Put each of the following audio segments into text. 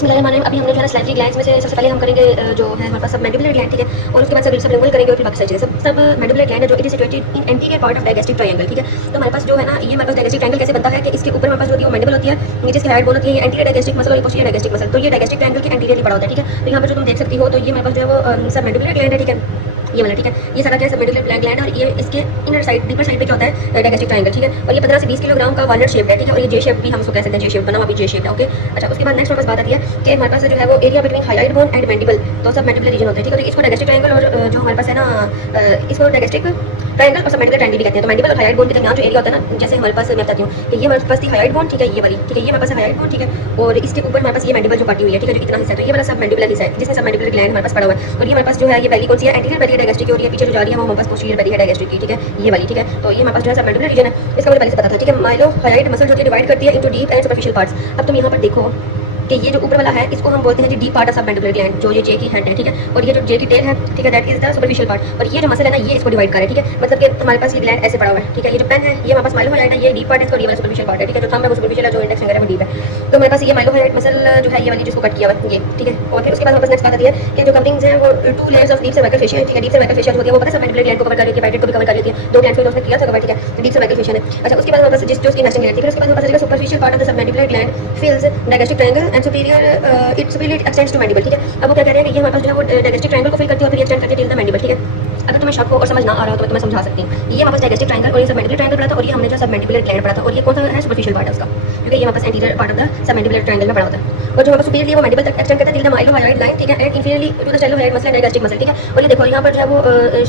बिस्मिल्लाहिर्रहमानिर्रहीम। अभी हमने जो है स्लाइटरी ग्लैंड्स में से सबसे पहले हम करेंगे जो है हमारे पास सब मैंडिबुलर ग्लैंड, ठीक है, और उसके बाद सब लिंगुअल करेंगे और फिर बाकी सारी चीजें। सब मैंडिबुलर ग्लैंड है जो it is situated in anterior part of digastric triangle, ठीक है। तो हमारे पास जो है ना ये हमारे पास डायगेस्टिक ट्रायंगल कैसे बनता है कि इसके ऊपर हमारे पास जो होती है वो मैंडिबल होती है, नीचे इसकी हेड बोन होती है, ये एंटीरियर डायगेस्टिक मसल और पोस्टीरियर डायगेस्टिक मसल। तो ये डायगेस्टिक ट्रायंगल के एंटीरियरली पड़ा होता है, ठीक है। तो यहाँ पर जो तुम देख सकती हो तो ये हमारे पास जो है वो सब मैंडिबुलर ग्लैंड है, ठीक है, ये वाला, ठीक है। ये सारा क्या है, सब मैंडिबुलर ग्लैंड, और ये इसके इनर साइड डीपर साइड पे क्या होता है, डायगेस्टिक ट्रायंगल, ठीक है। और ये 15 से 20 किलोग्राम का वालनट शेप है, ठीक है, और ये जे शेप भी हम उसको कह सकते हैं, जे शेप बना हुआ भी जे शेप है, ओके। अच्छा, उसके बाद नेक्स्ट हमारे पास बात आती है कि हमारे पास जो है वो area between highlight bone and mandible, तो सब मैंडिबुलर रीजन होता है, ठीक है। तो इसको डायगेस्टिक ट्रायंगल और जो हमारे पास है ना इसको डायगेस्टिक ट्रायंगल और सब मैंडिबुलर ट्रायंगल भी कहते हैं। तो मैंडिबल और हाइलाइट बोन के दरमियान जो एरिया होता है ना, जैसे हमारे पास मैं बताती हूँ कि ये हमारे पास थी हाइलाइट बोन, ठीक है, ये वाली, ठीक है, ये हमारे पास हाइलाइट बोन, ठीक है, और इसके ऊपर हमारे पास ये मैंडिबल जो काटी हुई है, ठीक है, जो इतना हिस्सा है, तो ये वाला सब मैंडिबुलर हिस्सा है जिसमें सब मैंडिबुलर ग्लैंड हमारे पास पड़ा हुआ है। और ये हमारे पास जो है ये बेली कौन सी है, एंटीरियर बेली डायगेस्टिक की, और ये पीछे जो जा रही है वो हमारे पास पोस्टीरियर बेली है डायगेस्टिक की, ठीक है, ये वाली, ठीक है। तो ये हमारे पास जो है सब मैंडिबुलर रीजन है, इसका मुझे पहले से पता था, ठीक है। माइलो हाइलाइट मसल जो है डिवाइड करती है into deep and superficial parts. अब तुम यहाँ पर देखो कि ये जो ऊपर वाला है इसको हम बोलते हैं जी deep part of submandibular gland, जो ये जे की हेड है, ठीक है, और ये जो जे की टेल है, ठीक है, that is the superficial part. और ये जो मसल है ना ये इसको डिवाइड करे, ठीक है, मतलब कि हमारे पास ये ग्लैंड ऐसे पड़ा हुआ है, ठीक है। ये जो पेन है ये हमारे पास माइलोहाइलाइट है, ये डीप पार्ट है, और ये वाला सुपरफिशियल पार्ट है, ठीक है। जो थंब है वो सुपरफिशियल है, जो इंडेक्स फिंगर है वो डीप है। तो हमारे पास ये माइलोहाइलाइट मसल जो है ये वाली जिसको कट किया हुआ है ये, ठीक है। और फिर उसके बाद हमारे पास नेक्स्ट बात आती है कि जो कवरिंग्स हैं वो 2 layers of deep cervical fascia, ठीक है। डीप सर्वाइकल फेशिया जो होती है वो पता है सब मैंडिबुलर ग्लैंड को कवर कर रही है, बाइटेड को भी कवर कर रही है, 2 ग्लैंड्स में उसने किया था कवर, ठीक है। डीप सर्वाइकल फेशिया है। अच्छा, उसके बाद हमारे पास जिस जो इसकी नेक्स्ट ग्लैंड, ठीक है, उसके बाद हमारे पास superficial part of the submandibular gland fills digastric triangle and superior it superior extends to mandible, ठीक है। अब वो क्या कह रहे हैं कि ये हमारे पास जो है वो डायगेस्टिक ट्रायंगल को फिल करती है और फिर एक्सटेंड करती है टिल द मैंडिबल, ठीक है। अगर तुम्हें शक हो और समझ ना आ रहा हो तो मैं तुम्हें समझा सकती हूँ। ये हमारे पास डायगेस्टिक ट्रायंगल और ये सब मैंडिबुलर ट्रायंगल पड़ा था, और ये हमने जो सब मैंडिबुलर ग्लैंड पड़ा था, और ये कौन सा है, सुपरफिशियल पार्ट है उसका, क्योंकि ये हमारे पास anterior part of the submandibular triangle में पड़ा होता है। और जो हमारे सुपीरियरली वो मैंडिबल तक एक्सटेंड करता है टिल द माइलोहाइलाइट लाइन, ठीक है, and inferiorly to the stylohyoid muscle and digastric muscle, ठीक है। और ये देखो यहाँ पर जो है वो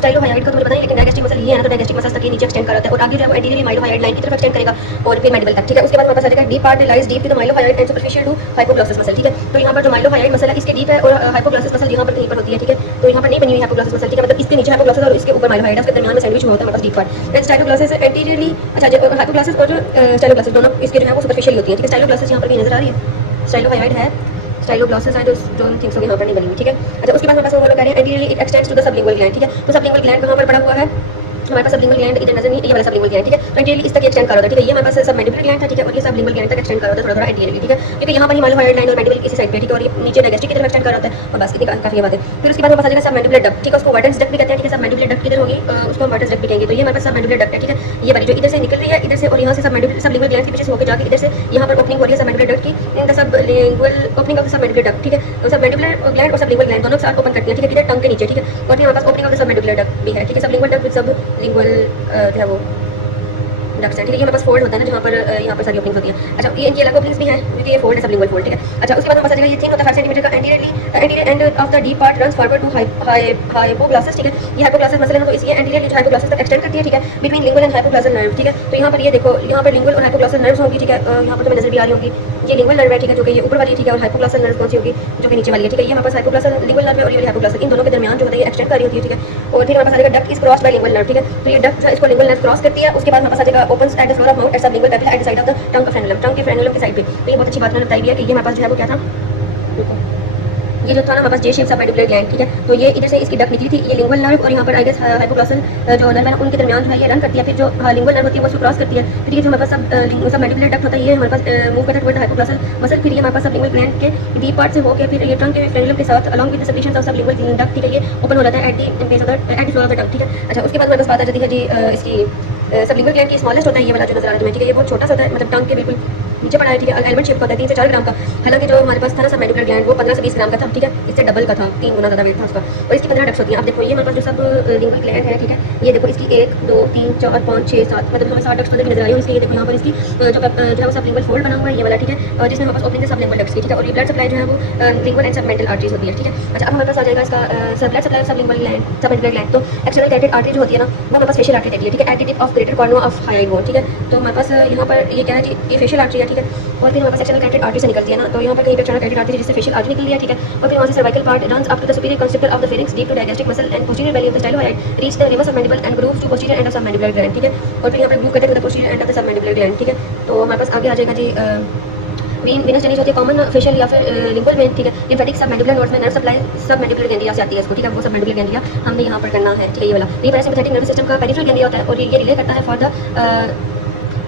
स्टाइलोहाइलाइट का तो मुझे पता नहीं, लेकिन डायगेस्टिक मसल ये है ना, तो डायगेस्टिक मसल तक ये नीचे एक्सटेंड कर रहा है, और आगे जो है वो एंटीरियरली माइलोहाइलाइट लाइन की तरफ एक्सटेंड करेगा और फिर मैंडिबल तक, ठीक है। उसके बाद हमारे पास आ जाएगा deep part lies deep to the mylohyoid and superficial to hyoglossus muscle, ठीक है। तो यहाँ पर जो माइलोहाइलाइट मसल है इसके डीप है और हाइपोग्लॉसस मसल यहाँ पर कहीं पर होती है, ठीक है। तो यहाँ पर नहीं बनी हुई हाइपोग्लॉसस मसल, ठीक है, मतलब इसके नीचे हाइपोग्लॉसस और इसके ऊपर माइलोहाइलाइट है, उसके दरमियान में सैंडविच हुआ होता है हमारे पास डीप पार्ट। एंड स्टाइलोग्लॉसस एंटीरियरली, अच्छा, हाइपोग्लॉसस और जो स्टाइलोग्लॉसस दोनों इसके जो है वो सुपरफिशियल होती है, ठीक है। स्टाइलोग्लॉसस यहाँ पर भी नजर आ रही है, स्टाइलोहाइलाइट है, स्टाइलोग्लॉसस है, जो डोंट थिंक सो यहाँ पर नहीं बनी हुई, ठीक है। अच्छा, उसके बाद हमारे पास वो लोग कह रहे हैं anteriorly it extends to the sublingual gland, ठीक है। तो सबलिंगुअल ग्लैंड कहाँ पर पड़ा हुआ है, हमारे पास सबलिंगुअल ग्लैंड इधर नजर नहीं, ये वाला सबलिंगुअल ग्लैंड, ठीक है। तो एंटीरियरली इस तक एक्सटेंड कर रहा था, ठीक है। ये हमारे पास सब मैंडिबुलर ग्लैंड था, ठीक है, और ये सबलिंगुअल ग्लैंड तक एक्सटेंड कर रहा था थोड़ा-थोड़ा एंटीरियरली, ठीक है, क्योंकि यहाँ पर ही माइलोहाइलाइट लाइन और मैंडिबल इसी साइड पे, ठीक है, और ये नीचे डायगेस्टिक की तरफ एक्सटेंड कर रहा है, और बस इतनी काफी बात है। फिर उसके बाद हमारे पास आ जाएगा सब मैंडिबुलर डक्ट, ठीक है, उसको वर्टेक्स डक्ट भी कहते हैं, ठीक है। सब मैंडिबुलर डक्ट किधर होगी, उसको हम वर्टेक्स डक्ट भी कहेंगे। तो ये हमारे पास सब मैंडिबुलर डक्ट है, ठीक है, ये वाली जो इधर से निकल रही है, इधर से, और यहाँ से सब मैंडिबुलर सबलिंगुअल ग्लैंड के पीछे से होकर जाके इधर से यहाँ पर ओपनिंग हो रही है सब मैंडिबुलर डक्ट की, in the sublingual opening of the submandibular duct, ठीक है। तो सब मैंडिबुलर ग्लैंड और सबलिंगुअल ग्लैंड दोनों साथ ओपन करती है, ठीक है, इधर टंग के नीचे, ठीक है। और फिर हमारे पास opening of the submandibular duct भी है, ठीक है। सबलिंगुअल डक्ट विद सबलिंगुअल जो है वो डक्ट्स है, ठीक है। ये हमारे पास फोल्ड होता है ना, जहाँ पर यहाँ पर सारी ओपनिंग्स होती है। अच्छा, ये इनकी अलग ओपनिंग्स भी हैं क्योंकि ये फोल्ड है, सबलिंगुअल फोल्ड, ठीक है। अच्छा, उसके बाद हमारे पास ये थिन होता है 5 सेंटीमीटर का, anterior end of the deep part runs forward to hyoglossus, ठीक है। ये हाइपोग्लॉसस मसल है तो इसलिए एंटीरियर जो हाइपोग्लॉसस तक एक्सटेंड करती है, ठीक है, between lingual and hypoglossal nerve, ठीक है। तो यहाँ पर ये देखो, यहाँ पर लिंगुअल और हाइपोग्लॉसल नर्व्स होंगी, ठीक है, यहाँ पर तुम्हें नजर भी आ रही होगी, ये लिंगुअल नर्व है, ठीक है, जो कि ये ऊपर वाली, ठीक है, और हाइपोग्लॉसल नर्व कौन सी होगी, जो कि नीचे वाली है, ठीक है। ये हमारे पास हाइपोग्लॉसल लिंगुअल नर्व है और ये हाइपोग्लॉसल, इन दोनों के दरमियान जो होता है ये एक्सटेंड कर रही होती है, ठीक है। और फिर हमारे पास आ जाएगा duct is crossed by lingual nerve, ठीक है। तो ये डक्ट जो है इसको लिंगुअल नर्व क्रॉस करती है। उसके बाद हमारे पास आ जाएगा opens at the floor of mouth at sublingual papilla at the side of the tongue of frenulum, tongue के फ्रेनुलम की साइड पे। तो ये बहुत अच्छी बात मैंने बताई है कि ये हमारे पास जो है वो क्या था, ये जो था ना हमारे पास जे शेप सब मैंडिबुलर ग्लैंड, ठीक है। तो ये इधर से इसकी डक्ट निकली थी, ये लिंगुअल नर्व और यहाँ पर आई गेस हाइपोग्लॉसल जो नर्व है उनके दरमियान जो है ये रन करती है। फिर जो लिंगुअल नर्व होती है वो उसको क्रॉस करती है, फिर ये जो हमारे पास सब मैंडिबुलर डक्ट होता है ये हमारे पास मूव करता है टुवर्ड हाइपोग्लॉसल मसल। फिर ये हमारे पास सब लिंगुअल ग्लैंड के डीप पार्ट से होकर फिर ये टंग के फ्रेनुलम के साथ along with the secretions of सब लिंगुअल डक्ट, ठीक है, ये ओपन हो जाता है at the base of the eight the floor of the टंग, ठीक है। अच्छा, उसके बाद हमारे पास बात आ जाती है जी इसकी सबलिंगुअल ग्लैंड की स्मॉलेस्ट होता है ये वाला जो नजर आ रहा है, ठीक है। ये बहुत छोटा सा होता है, मतलब टंग के बिल्कुल नीचे पड़ा है, ठीक है। एलमंड शेप का होता है, 3 से 4 ग्राम का। हालांकि जो हमारे पास था ना सब मैंडिबुलर ग्लैंड वो 15 से 20 ग्राम का था, ठीक है, इससे डबल का था, 3 गुना ज़्यादा वेट था उसका। और इसकी 15 डक्ट्स होती हैं। आप देखो ये हमारे पास जो सब लिंगुअल ग्लैंड है, ठीक है, ये देखो इसकी 1 2 3 4 5 6 7 मतलब हमें 7 डक्ट्स नजर आ रही है। इसकी ये देखो यहाँ पर इसकी जो है वो सबलिंगुअल फोल्ड बना हुआ है ये वाला, ठीक है, और जिसमें हमारे पास ओपनिंग है सबलिंगुअल डक्ट्स की, ठीक है। और ये ब्लड सप्लाई जो है वो लिंगुअल एंड सबमेंटल आर्टरीज होती है, ठीक है। अच्छा, अब हमारे पास आ जाएगा इसका blood supply sublingual gland submental gland. तो एक्सटर्नल कैरोटिड आर्टरी जो होती है ना वो हमारे पास फेशियल आर्टरी देती है, ठीक है, at the tip of greater corner of highlight bone, ठीक है। तो हमारे पास यहाँ पर ये क्या है जी, ये फेशियल आर्टरी है, ठीक है। और फिर हमारे पास एक्सटर्नल कैरोटिड आर्टरी से निकलती है ना, तो यहाँ पर कहीं पे एक्सटर्नल कैरोटिड आर्टरी जिससे फेशियल आर्टरी निकल लिया, ठीक है। और फिर वहाँ से cervical part runs up to the superior constrictor of the pharynx deep to digastric muscle and posterior belly of the stylohyoid reach the reverse of mandible and grooves to posterior end of submandibular gland, ठीक है। और फिर यहाँ पर groove करते हैं the posterior end of the submandibular gland, ठीक है। तो हमारे पास आगे आ जाएगा जी वीनस टेनिस होती है कॉमन फेशियल या फिर लिंगुअल वेन, ठीक है। लिम्फेटिक सब मैंडिबुलर नोड्स में नर्व सप्लाई सब मैंडिबुलर गैंग्लिया से आती है इसको, ठीक है, वो सब मैंडिबुलर गैंग्लिया हमने यहाँ पर करना है, ठीक है, ये वाला। ये पैरासिम्पैथेटिक नर्वस सिस्टम का पेरिफेरल गैंग्लिया होता है और ये रिले करता है फॉर द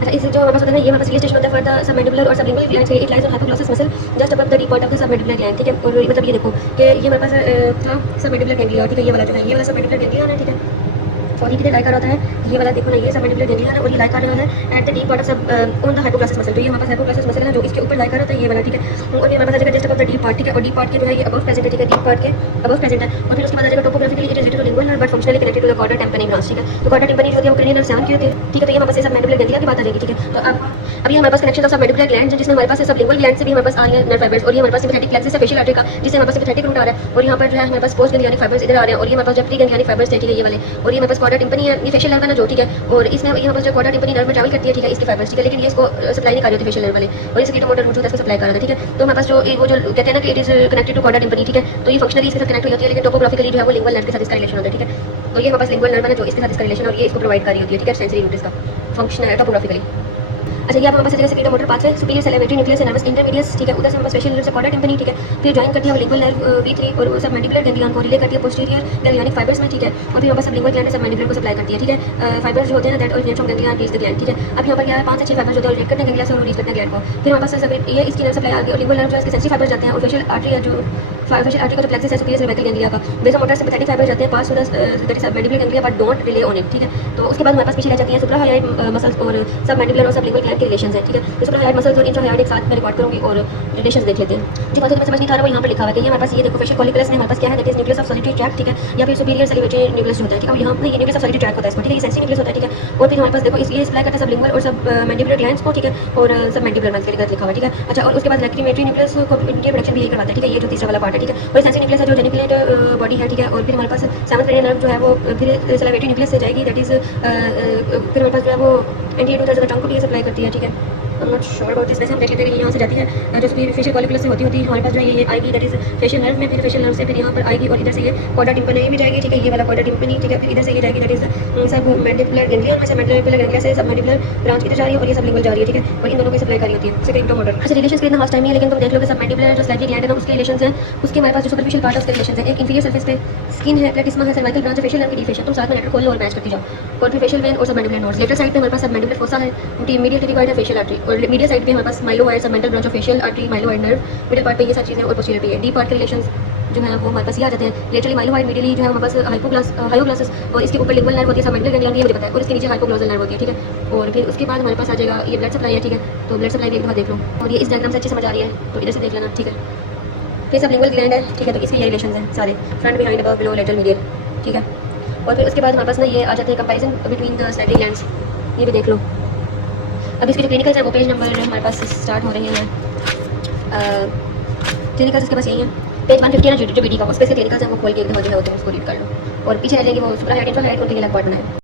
अच्छा, इस जो हमारे पास होता है ना, ये हमारे पास ये स्टेशन होता है फॉर द सबमैंडिबुलर और sublingual glands, it lies on hyoglossus muscle just above the deep part of the submandibular gland, ठीक है। और मतलब ये देखो कि ये हमारे पास था सबमैंडिबुलर गैंग्लिया, ठीक है, ये वाला जो है ये वाला सबमैंडिबुलर गैंग्लिया है, ठीक है। और ये किधर लाई कर रहा है, ये वाला देखो ना, ये सबमैंडिबुलर गैंग्लिया है और ये लाई कर रहा है at the deep part of सब ऑन द हाइपोग्लॉसस मसल, तो ये हमारे पास हाइपोग्लॉसस मसल है ना जो इसके ऊपर लाई कर रहा है, ये वाला, ठीक है। और ये हमारे पास आ जाएगा just above the deep part, ठीक है। और डीप पार्ट के जो है ये अबव प्रेजेंट है, ठीक है, डीप पार्ट के अबव प्रेजेंट है। और फिर उसके बाद आ जाएगा topographically it is related to lingual nerve but functionally connected to the chorda tympani branch, ठीक है। तो कॉर्डा टेम्पनी जो होती है वो क्रेनियल नर्व से की होती है, ठीक है। तो ये हमारे पास सबमैंडिबुलर गैंग्लिया की बात आ जाएगी, ठीक है। तो अब ये हमारे पास कनेक्शन ऑफ सबमैंडिबुलर ग्लैंड जिसमें हमारे पास सबलिंगुअल ग्लैंड से भी हमारे पास आ रहे हैं नर्व फाइबर्स, और ये हमारे पास सिम्पैथेटिक प्लेक्सस है फेशियल आर्टरी का, जिससे हमारे पास सिम्पैथेटिक रूट आ रहा है। और यहाँ पर जो है हमारे पास पोस्ट गैंग्लियनिक फाइबर्स इधर आ रहे हैं, और ये हमारे पास जब प्री गैंग्लियनिक फाइबर्स थे, ठीक है, ये वाले। और ये हमारे पास कॉर्डा टिम्पनी है, ये फेशियल नर्व है ना जो, ठीक है। और इसमें ये हमारे पास जो कॉर्डा टिम्पनी नर्व में ट्रैवल करती है, ठीक है, इसकी फाइबर्स, ठीक है, लेकिन ये इसको सप्लाई नहीं कर रही होती फेशियल नर्व वाले, और ये स्क्लेरोमोटर रूट होता है इसको सप्लाई कर रहा है, ठीक है। तो हमारे पास जो वो जो कहते हैं ना कि it is connected to chorda tympani, ठीक है। तो ये फंक्शनली इसके साथ कनेक्ट हुई होती है, लेकिन टोपोग्राफिकली जो है वो लिंगुअल नर्व के साथ इसका रिलेशन होता है, ठीक है। तो ये हमारे पास लिंगुअल नर्व है जो इसके साथ इसका रिलेशन और ये इसको प्रोवाइड कर रही होती है, ठीक है, सेंसरी रूट इसका फंक्शन है टोपोग्राफिकली। अच्छा, ये हमारे पास जैसे स्क्लेरोमोटर पाथ है, सुपीरियर सेलेब्रेटरी न्यूक्लियस है नर्वस इंटरमीडियस, ठीक है। उधर से हमारे पास स्पेशल नर्व से कॉर्डा टिम्पनी, ठीक है। फिर जॉइन करती है वो लिंगुअल नर्व V3 और वो सबमैंडिबुलर गैंग्लियन को रिले करती है पोस्टीरियर गैंग्लियनिक फाइबर्स में, ठीक है। और फिर हमारे पास सबलिंगुअल ग्लैंड सबमैंडिबुलर को सप्लाई करती है, ठीक है। फाइबर्स जो होते हैं that originate from ganglion reach the gland, ठीक है। अब यहाँ पर क्या है 5 से 6 फाइबर्स होते हैं ओरिजिनेट करते हैं गैंग्लिया से और रीच करते हैं ग्लैंड को। फिर हमारे पास ये इसकी नर्व सप्लाई आ गई और लिंगुअल नर्व जो है इसके सेंसरी फाइबर्स जाते हैं और फेशियल आर्टरी है जो फेशियल आर्टरी का जो प्लेक्सस है सुपीरियर सेरेब्रल गैंग्लिया का वेसोमोटर सिम्पैथेटिक फाइबर जाते हैं pass to the that is submandibular ganglia but don't relay on it, ठीक है। तो उसके बाद हमारे पास पीछे रह जाती है सुप्राहायोइड मसल्स और सबमैंडिबुलर और सबलिंगुअल ग्लैंड के रिलेशंस है, ठीक है। तो सुप्राहायोइड मसल्स और इंट्राहायोइड एक साथ में रिकॉर्ड करूंगी और रिलेशंस देख लेते हैं। जो बात समझ नहीं आ रहा है वो यहाँ पर लिखा हुआ है कि ये हमारे पास ये देखो फेशियल कॉलिकुलस में हमारे पास क्या है that is nucleus of solitary tract, ठीक है, या फिर सुपीरियर सेलिब्रेटरी न्यूक्लियस होता है, ठीक है। और यहाँ पे ये न्यूक्लियस ऑफ सॉलिटरी ट्रैक्ट होता है इसको, ठीक है, ये सेंसरी न्यूक्लियस होता है, ठीक है। और फिर हमारे पास देखो इसलिए सप्लाई करता है सबलिंगुअल और सबमैंडिबुलर ग्लैंड्स को, ठीक है, और सबमैंडिबुलर मसल के लिखा हुआ है, ठीक है। अच्छा, और उसके बाद लैक्रिमेटरी न्यूक्लियस को इनके प्रोडक्शन भी यही करवाता है, ठीक है, ये जो तीसरा वाला पार्ट है, ठीक है। और सेंसरी न्यूक्लियस है जो जेनिकुलेट बॉडी है, ठीक है। और फिर हमारे पास सेवंथ क्रेनियल नर्व जो है वो फिर सेलिब्रेटरी न्यूक्लियस से जाएगी दैट इज फिर हमारे पास जो है वो एंटीरियर टू द टंग को भी सप्लाई करती है, ठीक है। नॉट श्योर अबाउट दिस, वैसे हम देख लेते हैं कि यहाँ से जाती है जो फेशियल कॉलिकुलस से होती हमारे पास जो है ये आएगी दैट इज फेशियल नर्व में, फिर फेशियल नर्व से फिर यहाँ पर आएगी और इधर से ये कॉर्डा टिम्पनी में जाएगी, ठीक है, ये वाला कॉर्डा टिम्पनी, ठीक है। फिर इधर से ये जाएगी दैट इज सबमैंडिबुलर गैंग्लियन में से मैंडिबुलर गैंग्लिया से सबमैंडिबुलर ब्रांच इधर जा रही है और ये सबलिंगुअल जा रही है, ठीक है। और इन दोनों की सप्लाई करी होती है स्क्लेरोमोटर। अच्छा, रिलेशंस के इतना खास टाइम नहीं है लेकिन तुम देख लो कि सबमैंडिबुलर जो स्लाइटरी ग्लैंड है ना उसके रिलेशंस हैं, उसके हमारे पास जो सुपरफिशियल पार्ट ऑफ उसके रिलेशंस है, एक इंफीरियर सर्फेस पे स्किन है, प्लेटिस्मा है, सर्वाइकल ब्रांच फेशियल नर्व की डिफेशन, तुम साथ में लेटर खोल लो और मैच करती जाओ। और फिर फेशियल वेन और सबमैंडिबुलर नोड्स, लेटर साइड पे हमारे पास सबमैंडिबुलर फोसा है, मीडियल डिवाइड है फेशियल आर्टरी, और मीडियल साइड पे हमारे पास mylohyoid submental branch of facial artery mylohyoid nerve, middle part पे ये सारी चीजें और पोस्टीरियर पे ये डीप पार्ट के रिलेशंस जो है वो हमारे पास ये आ जाते हैं। लेटरली माइलोवाइड मिडियली जो है हमारे पास हाइपोग्लॉसस और इसके ऊपर लिंगुअल नर्व होती है सबमैंडिबुलर गैंग्लियन, ये मुझे पता है, और इसके नीचे हाइपोग्लॉसल नर्व होती है, ठीक है। और फिर उसके बाद हमारे पास आ जाएगा ये ब्लड सप्लाई है, ठीक है। तो ब्लड सप्लाई भी एक बार देख लो और ये इस डायग्राम से अच्छी समझ आ रही है तो इधर से देख लेना, ठीक है। फिर सबलिंगुअल ग्लैंड है, ठीक है, तो इसके ये रिलेशंस हैं सारे front behind above below lateral medial, ठीक है। और फिर उसके बाद हमारे पास ना ये आ जाते हैं कंपैरिजन बिटवीन द स्लाइटरी ग्लैंड्स, ये भी देख लो। अब इसके जो क्लिनिकल्स हैं वो पेज नंबर हमारे पास स्टार्ट हो रहे हैं, क्लिनिकल्स इसके पास यही है, पेज 150 है ना जो बीडी का उस पे से क्लिनिकल्स हैं वो खोल के एकदम जो है उसको रीड कर लो और पीछे आ जाएंगे वो सुपराहायोइड इंट्राहायोइड उनके लिए अलग पार्ट बनाए।